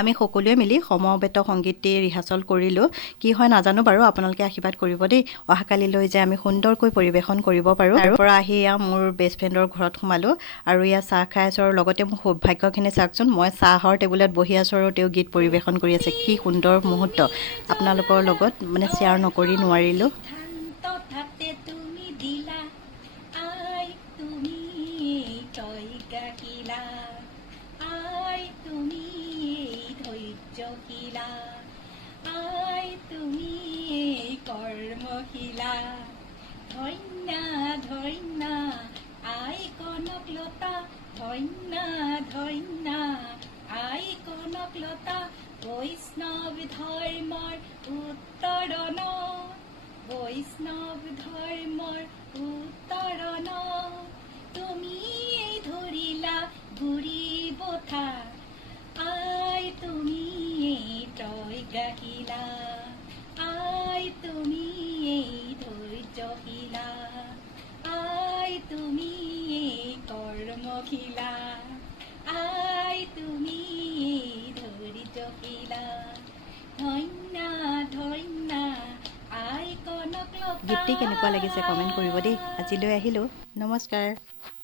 আমি সকলোৱে মিলি সমবেত সংগীতটি ৰিহাৰ্চল কৰিলোঁ। কি হয় নাজানো বাৰু, আপোনালোকে আশীৰ্বাদ কৰিব দেই। অহাকালিলৈ যে আমি সুন্দৰকৈ পৰিৱেশন কৰিব পাৰোঁ। তাৰ পৰা আহি এয়া মোৰ বেষ্ট ফ্ৰেণ্ডৰ ঘৰত সোমালোঁ আৰু এয়া চাহ খাই আছোঁ। আৰু লগতে মোৰ সৌভাগ্যখিনি চাওকচোন, মই চাহৰ টেবুলত বহি আছোঁ আৰু তেওঁ গীত পৰিৱেশন কৰি আছে। কি সুন্দৰ মুহূৰ্ত, আপোনালোকৰ লগত মানে শ্বেয়াৰ নকৰি নোৱাৰিলোঁ। কৰ্মশীলা ধন্য ধন্য আই কনকলতা ধন্য ধন্য আই কনকলতা বৈষ্ণৱ ধৰ্মৰ উত্তৰণ বৈষ্ণৱ ধৰ্মৰ উত্তৰণ তুমি ধৰিলা গুৰি বঠা আই তুমি প্ৰজ্ঞাশীলা আই তুমি ধৈৰ্যশীলা আই তুমি কৰ্মশীলা আই তুমি ধৈৰ্যশীলা ধন্য ধন্য আই কনকলতা। গীতটি কেনেকুৱা লাগিছে কমেণ্ট কৰিব দেই। আজিলৈ আহিলোঁ, নমস্কাৰ।